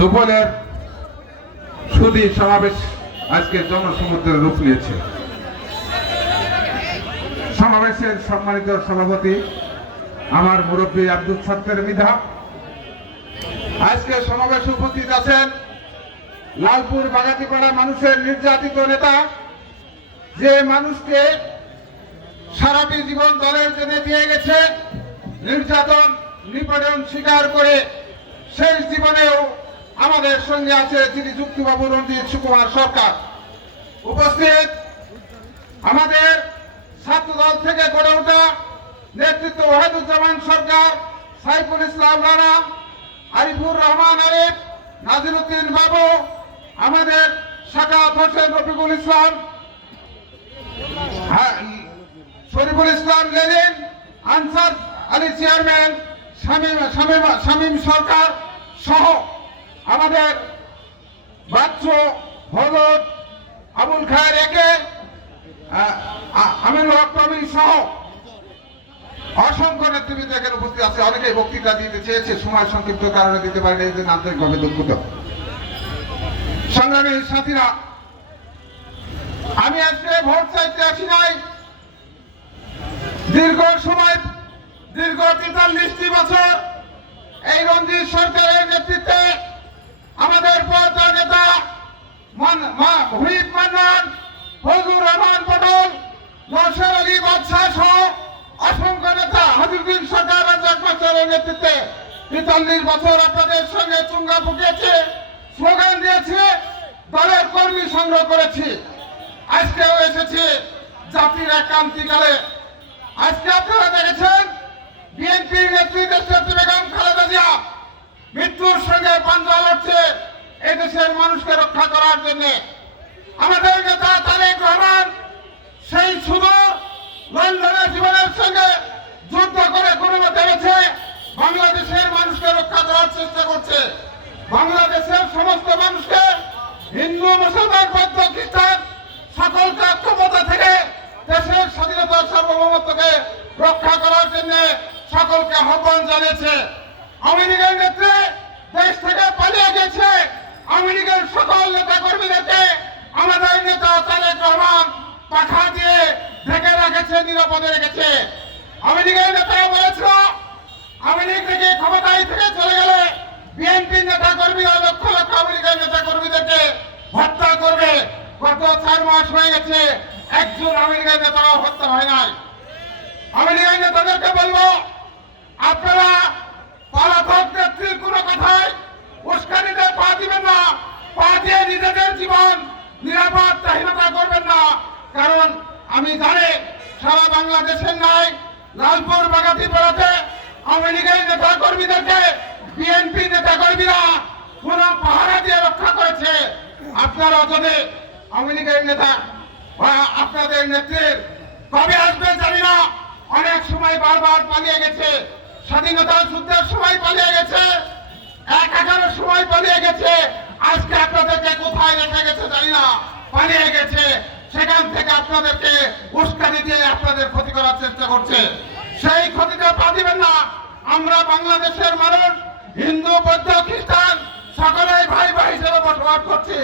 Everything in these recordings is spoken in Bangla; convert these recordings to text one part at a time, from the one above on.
দুপুরের সুদী সমাবেশ আজকে জনসমুদ্রের রূপ নিয়েছে। সমাবেশের সম্মানিত সভাপতি আমার মুরব্বী আব্দুল সত্তের মিধা। আজকে সমাবেশে উপস্থিত আছেন লালপুর বাগাতি বাগাতিপাড়া মানুষের নির্যাতিত নেতা। যে মানুষকে সারাটি জীবন দলের জন্য দিয়ে গেছে, নির্যাতন, নিপীড়ন স্বীকার করে শেষ জীবনেও আমাদের সঙ্গে আছে যিনি যুক্তিবাবু রঞ্জিত সুকুমার সরকার। উপস্থিত আমাদের ছাত্র দল থেকে গড়ে ওঠা নেতৃত্ব ওয়াহিদুজ্জামান সরকার সাইফুল ইসলাম রানা আরিফুর রহমান আরিফ নাজিরুদ্দিন বাবু আমাদের শাখা হোসেন রফিকুল ইসলাম হ্যাঁ, শরীফুল ইসলাম লেলিন আনসার আলী চেয়ারম্যান শামীম সরকার সহ আমাদের বাচ্চ হলদ আবুল খায়ের একে আহ, আ- আমিনুল হক প্রবীণ সহ অসংখ্য নেতৃবৃন্দ এখানে উপস্থিত আছে। অনেকেই বক্তৃতা দিতে চেয়েছে সময় সংক্ষিপ্ত কারণে দিতে পারেনি এই জন্য আন্তরিকভাবে দুঃখিত। সংগ্রামী সাথীরা আমি আজকে ভোট চাইতে আসি নাই। দীর্ঘ সময় দীর্ঘ তেতাল্লিশটি বছর এই রঞ্জিত সরকারের নেতৃত্বে আমাদের পথ নেতা হুইপ মান্নান, ফজলুর রহমান পটল নরসর আলী বাদশাহ সহ অসংখ্য নেতা হাজিরুদ্দিন সরকার মাস্টারের নেতৃত্বে তেতাল্লিশ বছর আপনাদের সঙ্গে চুঙ্গা ফুটিয়েছে, স্লোগান দিয়েছে, দলের কর্মী সংগ্রহ করেছি। আজকেও এসেছে জাতির একান্তিকালে। আজকে আপনারা দেখেছেন বিএনপির নেত্রী দেশনেত্রী বেগম খালেদা জিয়া মৃত্যুর সঙ্গে পাঞ্জা লড়ছে এদেশের মানুষকে রক্ষা করার জন্য। আমাদের নেতা তারেক রহমান সেই শুধু লন্ডনের জীবনের সঙ্গে যুদ্ধ করে কোনো মতে বাংলাদেশের মানুষকে রক্ষা করার চেষ্টা করছে। বাংলাদেশের সমস্ত মানুষকে হিন্দু, মুসলমান, বৌদ্ধ, খ্রিস্টান সকলকে ক্ষমতা থেকে দেশের স্বাধীনতার সার্বভৌমত্বকে রক্ষা করার জন্য সকলকে আহ্বান জানিয়েছে। আমেরিকার নেত্রী দেশ থেকে পালিয়ে গেছে আমেরিকার সকল নেতা কর্মীদেরকে আমাদের নেতা তারেক রহমান পাখা দিয়ে ঢেকে রেখেছে, নিরাপদে রেখেছে। আমেরিকার নেতা বলেছিল, আমেরিকা থেকে ক্ষমতায় থেকে চলে গেলে বিএনপি নেতা কর্মীরা লক্ষ লক্ষ আমেরিকার নেতা কর্মীদেরকে হত্যা করবে। গত চার মাস হয়ে গেছে, একজন আমেরিকার নেতাও হত্যা হয় নাই। আমেরিকার নেতাদেরকে বলব, আপনারা পলাতক নেত্রীর কোন কথায় উস্কানিতে পা দিবেন না। পা দিয়ে নিজেদের জীবন নিরাপদ চাহিদা করবেন না। কারণ আমি জানি সারা বাংলাদেশের নাই লালপুর বাগাতি পাড়াতে আমেরিকার নেতা কর্মীদেরকে বিএনপি নেতা কর্মীরা কোন পাহারা দিয়ে রক্ষা করেছে। আপনারা যদি আমেরিকার নেতা আপনাদের নেত্রীর কবে আসবে জানি না। অনেক সময় বারবার পালিয়ে গেছে। স্বাধীনতা যুদ্ধের সময় পালিয়ে গেছে। এক এগারো সময় পালিয়ে গেছে। আজকে আপনাদেরকে কোথায় রেখে গেছে, জানি না, পালিয়ে গেছে। সেখান থেকে আপনাদেরকে উস্কানি দিয়ে আপনাদের ক্ষতি করার চেষ্টা করছে। সেই ক্ষতিটা পা দিবেন না। আমরা বাংলাদেশের মানুষ, হিন্দু, বৌদ্ধ, খ্রিস্টান, সকলেই ভাই ভাই হিসেবে বসবাস করছি।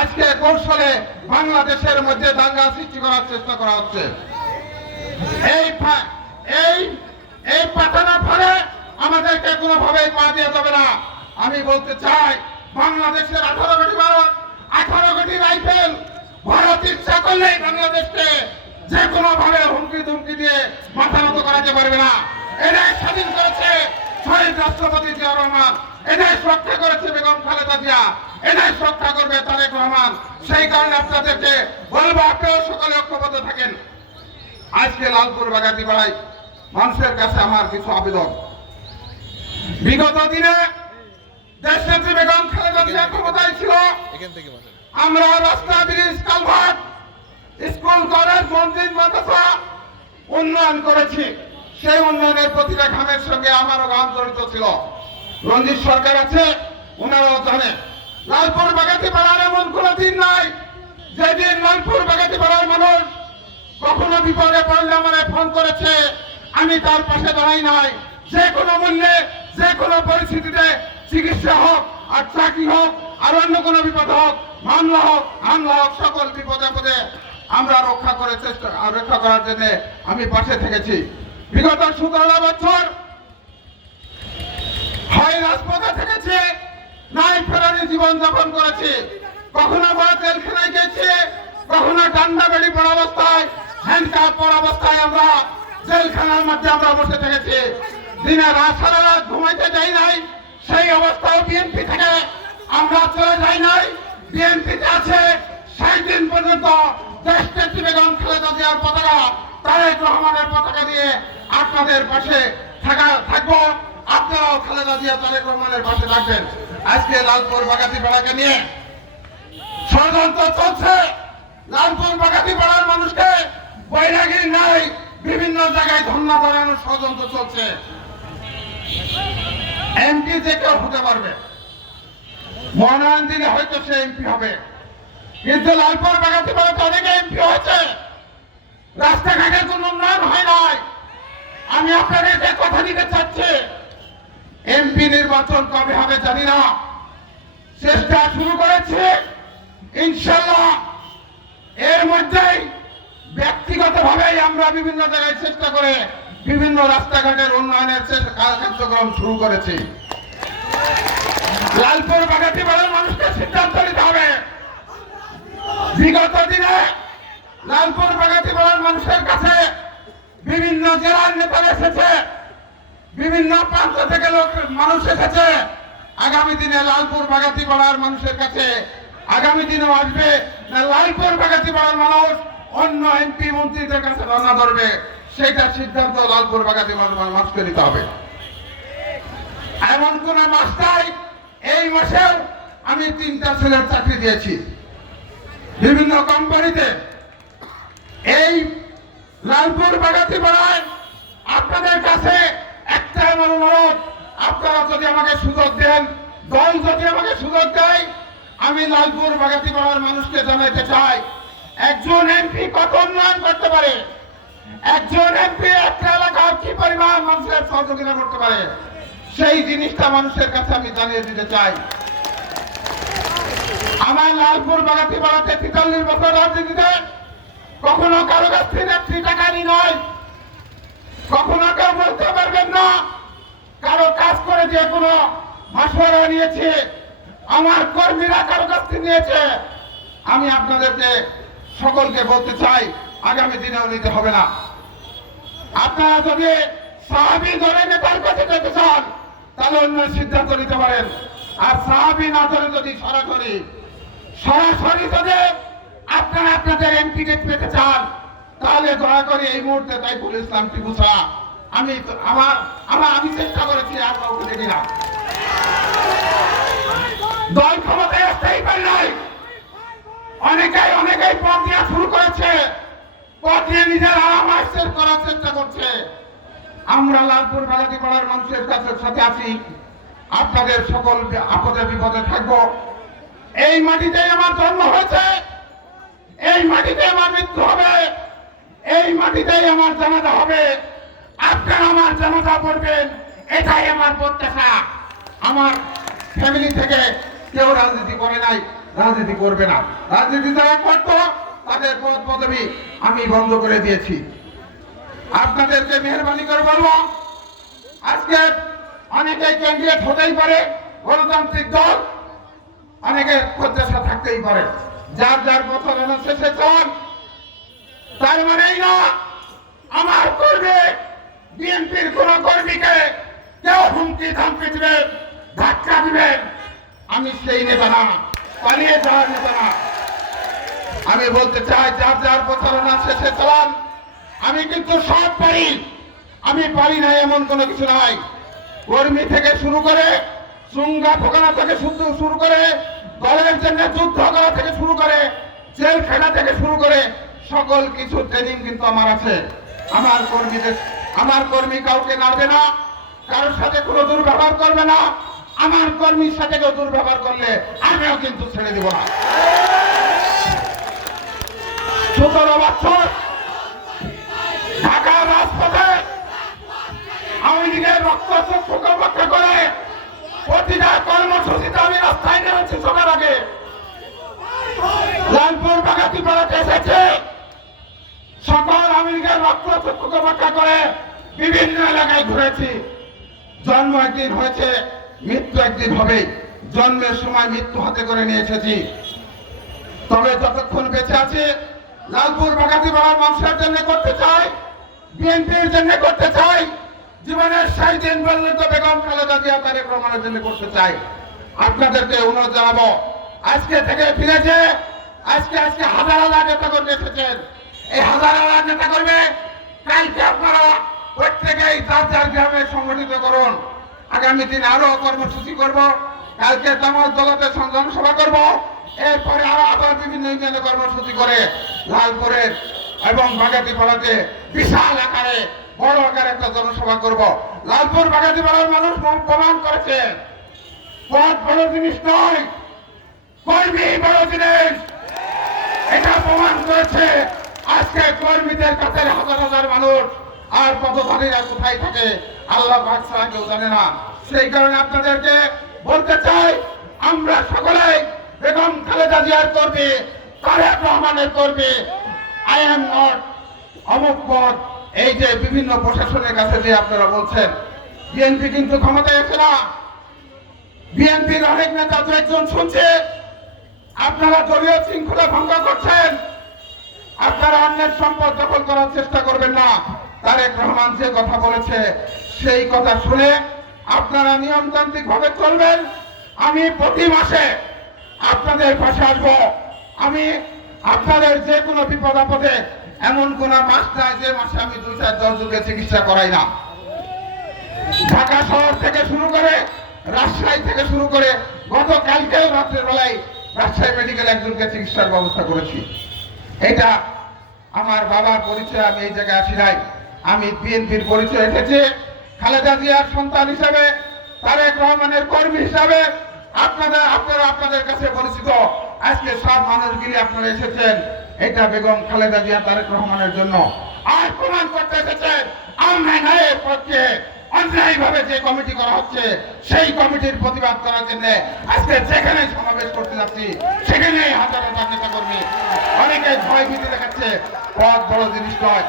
আজকে কৌশলে বাংলাদেশের মধ্যে দাঙ্গা সৃষ্টি করার চেষ্টা করা হচ্ছে। এই দিয়ে যাবে না। আমি বলতে চাই, বাংলাদেশের আঠারো কোটি মানুষ, আঠারো কোটি রাইফেল, ভারত ইচ্ছা করলেই বাংলাদেশকে যে কোনো ভাবে হুমকি ধুমকি দিয়ে মাথা মতো করাতে পারবে না। এটাই স্বাধীন করেছে শহীদ রাষ্ট্রপতি জিয়া রহমান। এটাই রক্ষা করেছে বেগম খালেদা জিয়া। এটাই রক্ষা করবে তারেক রহমান। সেই কারণে আপনাদেরকে বলব, আপনারা সকলে ঐক্যবদ্ধ থাকেন। আজকে লালপুর বাগাতি পাড়ায় মানুষের কাছে আমার কিছু আবেদন। বিগত দিনে দেশ নেত্রী বেগম খালেদা জিয়া ক্ষমতায় ছিল। আমরা রাস্তা ব্রিজ কালভার্ট স্কুল কলেজ মন্দির মাদ্রাসা উন্নয়ন করেছি। সেই উন্নয়নের প্রতিটা খামের সঙ্গে আমারও গান জড়িত ছিল। রঞ্জিত সরকার আছে ওনারাও জানে। লালপুর বাগাতি পাড়ার এমন কোন দিন নাই যেদিন লালপুর বাগাতি পাড়ার মানুষ কখনো বিপদে পড়লে আমারে ফোন করেছে। আমি তার পাশে দাঁড়াই নাই। যে কোনো মূল্যে যে কোনো পরিস্থিতিতে চিকিৎসা হোক আর চাকরি হোক আর অন্য কোনো বিপদ হোক, মামলা হোক, হামলা হোক, সকল বিপদে পদে আমরা রক্ষা করে চেষ্টা রক্ষা করার জন্য আমি পাশে থেকেছি। বিগত সতেরো বছর হয় রাজপথে থেকেছে, নাই ফেরানি জীবন যাপন করেছে। কখনো বা জেলখানায় গেছে কখনো ডান্ডা বেড়ি পড়া অবস্থায় হ্যান্ডকাপ পড়া অবস্থায় আমরা জেলখানার মধ্যে আমরা বসে থেকেছি। দিনে রাত ঘুমাইতে যাই নাই, সেই অবস্থায় বিএনপি থেকে আমরা চলে যাই নাই। বিএনপিতে আছে সেই দিন পর্যন্ত দেশ নেত্রী বেগম খালেদা জিয়ার পতাকা। তারেক রহমানের পতাকা দিয়ে আপনাদের পাশে থাকা থাকব। আপনারাও খালেদা জিয়া, তারেক রহমানের পাশে থাকবেন। আজকে লালপুর বাগাতি পাড়াকে নিয়ে ষড়যন্ত্র চলছে। লালপুর বাগাতি পাড়ার মানুষকে বৈরাগী নাই, বিভিন্ন জায়গায় ধরানোর ষড়যন্ত্র চলছে। এমপি যে কেউ হতে পারবে। মনোনয়ন দিলে হয়তো সে এমপি হবে। কিন্তু লালপুর বাগাতি পাড়াতে অনেকে এমপি হয়েছে। রাস্তাঘাটের কোনো উন্নয়ন হয় নাই। আমি আপনাদেরকে কথা দিতে চাচ্ছি এমপি নির্বাচন কবে হবে জানি না। চেষ্টা শুরু করেছে ইনশাল্লাহ এর মধ্যেই ব্যক্তিগতভাবেই আমরা বিভিন্ন জায়গায় চেষ্টা করে বিভিন্ন রাস্তাঘাটের উন্নয়নের কার্যক্রম শুরু করেছি। লালপুর বাগাতি বাড়ার মানুষকে সিদ্ধান্ত নিতে হবে। বিগত দিনে লালপুর বাগাতি মানুষের কাছে বিভিন্ন জেলার নেতারা এসেছে। বিভিন্ন প্রান্ত থেকে লোক মানুষ এসেছে। আগামী দিনে লালপুর বাগাতি পাড়ার মানুষের কাছে আগামী দিনেও আসবে। লালপুর বাগাতি পাড়ার মানুষ অন্য এমপি মন্ত্রীদের কাছে রান্না ধরবে। সেটা সিদ্ধান্ত লালপুর বাগাতি পাড়ার মানুষকে নিতে হবে। এমন কোন মাস নাই, এই মাসেও আমি তিনটা ছেলের চাকরি দিয়েছি। বিভিন্ন কোম্পানিতে। এই লালপুর বাগাতি পাড়ায় আপনাদের কাছে একটা আমার অনুরোধ, আপনারা যদি আমাকে সুযোগ দেন, দল যদি আমাকে সুযোগ দেয়, আমি লালপুর বাগাতি পাড়ার মানুষকে জানাইতে চাই। একজন এমপি কত উন্নয়ন করতে পারে? একজন এমপি, একটা এলাকার কি পরিমাণ মানুষের সহযোগিতা করতে পারে? সেই জিনিসটা মানুষের কাছে আমি জানিয়ে দিতে চাই। আমার লালপুর বাগাতি পাড়াতে তেতাল্লিশ বছর রাজনীতিতে কখনো কারও কাছ থেকে একটি টাকা নি নয়। কখনো কেউ বলতে পারবেন না, কারও কাজ করে যে কোনো মাসোয়ারা নিয়েছে, আমার কর্মীরা কারও কাছ থেকে নিয়েছে। আমি আপনাদেরকে সকলকে বলতে চাই আগামী দিনেও নিতে হবে না। আপনারা যদি সাহাবি ধরে নেতার কাছে যেতে চান, তাহলে অন্য সিদ্ধান্ত নিতে পারেন। আর সাহাবি না ধরে যদি সরাসরি সরাসরি যদি আপনারা আপনাদের এমপি পেতে চান, তাহলে দয়া করে এই মুহূর্তে তাইফুল ইসলাম টিপু আমি আমার আমার, আমি চেষ্টা করেছি, আর কাউকে দেখি না। দল ক্ষমতায় আসতেই পারে নাই। অনেকেই অনেকেই নেওয়া শুরু করেছে। পথ নিজের আরাম আশ্চর্য করার চেষ্টা করছে। আমরা লালপুর বাগাতি পাড়ার মানুষের কাছে সাথে আছি। আপনাদের সকল আপদে বিপদে থাকব। এই মাটিতেই আমার জন্ম হয়েছে। এই মাটিতে আমার মৃত্যু হবে। এই মাটিতেই আমার জানাজা হবে। আপনারা আমার জানাজা পড়বেন। এটাই আমার প্রত্যাশা। আমার ফ্যামিলি থেকে কেউ রাজনীতি করে নাই। রাজনীতি করবে না। রাজনীতি যারা করতো তাদের পদ পদবি আমি বন্ধ করে দিয়েছি। আপনাদেরকে মেহরবানি করে বলব, আজকে অনেকে ক্যান্ডিডেট হতেই পারে, গণতান্ত্রিক দল অনেকের প্রত্যাশা থাকতেই পারে। যার যার প্রচারণা শেষে চান। তার মানেই না, আমার কর্মী, বিএনপির কোন কর্মীকে কেউ হুমকি ধামকি দিবেন ধাক্কা দিবেন আমি সেই নেতা না, পালিয়ে যাওয়ার নেতা না। আমি বলতে চাই, যার যার প্রচারণা শেষে চালান। আমি কিন্তু সব পারি। আমি পারি না এমন কোনো কিছু নাই। কর্মী থেকে শুরু করে সুঙ্গা ঠোকানো থেকে শুরু করে, দলের জন্য যুদ্ধ করা থেকে শুরু করে জেল খেলা থেকে শুরু করে, সকল কিছু ট্রেনিং কিন্তু আমার আছে। আমার কর্মীদের, আমার কর্মী কাউকে নাড়বে না, কারোর সাথে কোনো দুর্ব্যবহার করবে না। আমার কর্মীর সাথে কেউ দুর্ব্যবহার করলে আমিও কিন্তু ছেড়ে দিব না। সতেরো বছর ঢাকার রাজপথে আওয়ামী লীগের রক্ত চক্ষুকে করে প্রতিটা কর্মসূচিতে আমি রাস্তায় নেমেছি সবার আগে। লালপুর বাগাতি পাড়াতে এসেছে। সকল আমেরিকার রক্ত চক্ষুকে করে বিভিন্ন এলাকায় ঘুরেছি। জন্ম একদিন হয়েছে, মৃত্যু একদিন হবে। জন্মের সময় মৃত্যু হাতে করে নিয়ে এসেছি। তবে যতক্ষণ বেঁচে আছি লালপুর বাগাতি পাড়ার মানুষের জন্য করতে চাই, বিএনপির জন্য করতে চাই, জীবনের ষাট দিন পর্যন্ত বেগম খালেদা জিয়া তারেক রহমানের জন্য করতে চাই। আপনাদেরকে অনুরোধ জানাব, আজকে থেকে ফিরেছে আজকে আজকে হাজার হাজার নেতা কর্মী এসেছেন। এই হাজার হাজার নেতা কর্মী কালকে আপনারা প্রত্যেকেই যার যার গ্রামে সংগঠিত করুন। আগামী দিন আরও কর্মসূচি করব, কালকে তামার দলতে সংগ্রাম সভা করব। এরপরে আরও আবার বিভিন্ন ইউনিয়নে কর্মসূচি করে লালপুরের এবং বাগাতি পাড়াতে বিশাল আকারে, বড় আকারে একটা জনসভা করব। লালপুর বাগাতি পাড়ার মানুষ প্রমাণ করেছে। পথ বড় জিনিস নয়, কর্মী বড় জিনিস। এটা প্রমাণ করেছে আজকে কর্মীদের কাছে হাজার হাজার মানুষ আর পদধারীরা কোথায় থাকে, আল্লাহ পাক কেউ জানে না। সেই কারণে আপনাদেরকে বলতে চাই, আমরা সকলে বেগম খালেদা জিয়ার কর্মী, তারেক রহমানের কর্মী আই এম নট অমুক পদ, এই যে বিভিন্ন প্রশাসনের কাছে যে আপনারা বলছেন বিএনপি কিন্তু ক্ষমতায় আছে না। বিএনপির অনেক নেতা দু একজন শুনছে, আপনারা দলীয় শৃঙ্খলা ভঙ্গ করছেন, আপনারা অন্যের সম্পদ দখল করার চেষ্টা করবেন না। তারেক রহমান যে কথা বলেছে, সেই কথা শুনে আপনারা নিয়মতান্ত্রিক ভাবে চলবেন। আমি প্রতি মাসে আপনাদের পাশে আসব। আমি আপনাদের যে কোনো বিপদ আপদে এমন কোন মাস নাই যে মাসে আমি দুই চার দশ জনকে চিকিৎসা করাই না। ঢাকা শহর থেকে শুরু করে রাজশাহী থেকে শুরু করে গতকালকেও রাত্রের বেলায় রাজশাহী মেডিকেল একজনকে চিকিৎসার ব্যবস্থা করেছি। এটা আমার বাবার পরিচয়, আমি এই জায়গায় আসি নাই। আমি বিএনপির পরিচয় এসেছি। খালেদা জিয়ার সন্তান হিসাবে, তারেক রহমানের কর্মী হিসাবে আপনাদের আপনারা আপনাদের কাছে পরিচিত। আজকে সব মানুষগুলি আপনারা এসেছেন। এটা বেগম খালেদা জিয়া, তারেক রহমানের জন্য। আর প্রমাণ করতে এসেছেন, আমরা ন্যায়ের পক্ষে অন্যায় ভাবে যে কমিটি করা হচ্ছে, সেই কমিটির প্রতিবাদ করার জন্য আজকে যেখানে সমাবেশ করতে যাচ্ছি, সেখানে হাজার নেতা কর্মী অনেকে ভয় ভীতি দেখাচ্ছে, পথ বড় জিনিস নয়।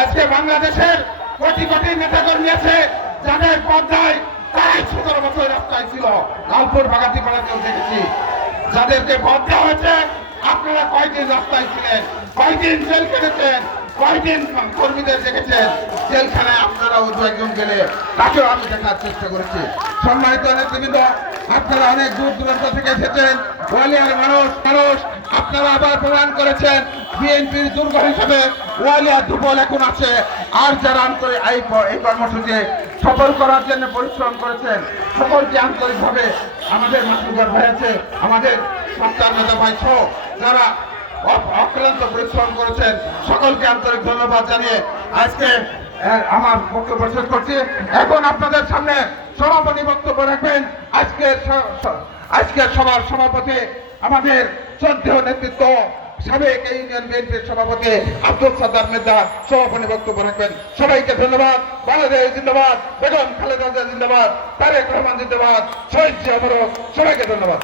আজকে বাংলাদেশের কোটি কোটি নেতা কর্মী আছে, যাদের পদ তারাই সতেরো বছর রাস্তায় ছিল দেখেছি যাদেরকে পদ দেওয়া হয়েছে, আপনারা কয়দিন রাস্তায় ছিলেন? কয়দিন কেটেছেন? কয়দিন কর্মীদের দেখেছেন? জেলখানায় আপনারা দু একজন তাকেও আমি চেষ্টা করেছি। সম্মানিত অনেক দূর দূরান্ত থেকে এসেছেন। ওয়ালিয়ার মানুষ মানুষ, আপনারা আবার প্রমাণ করেছেন। বিএনপির দুর্গ হিসেবে ওয়ালিয়া দুবল এখন আছে। আর যারা এই কর্মসূচি সফল করার জন্য পরিশ্রম করেছেন। সকলকে আন্তরিকভাবে আমাদের মাসুগার হয়েছে। আমাদের সন্তান নেতা ভাই সহ যারা অক্লান্ত পরিশ্রম করেছেন সকলকে আন্তরিক ধন্যবাদ জানিয়ে আজকে আমার বক্তব্য শেষ করছি। এখন আপনাদের সামনে সভাপতি বক্তব্য রাখবেন। আজকের আজকের সভার সভাপতি আমাদের শ্রদ্ধেয় নেতৃত্ব সাবেক ইউনিয়ন বিএনপির সভাপতি আব্দুল সাদ্দার নেতা সভাপতি বক্তব্য রাখবেন। সবাইকে ধন্যবাদ। বাংলাদেশ জিন্দাবাদ। বেগম খালেদা জিন্দাবাদ। তারেক রহমান জিন্দাবাদ। শহীদ জিয়া সবাইকে ধন্যবাদ।